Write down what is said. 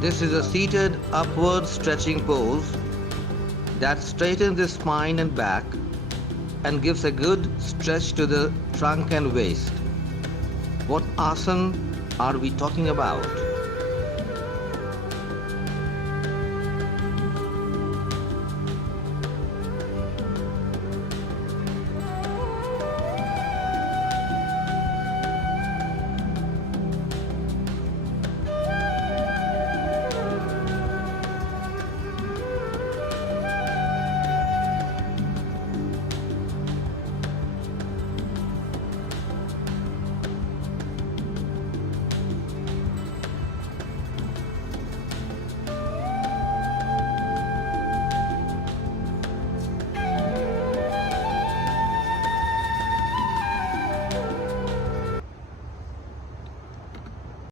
This is a seated upward stretching pose that straightens the spine and back and gives a good stretch to the trunk and waist. What asana are we talking about?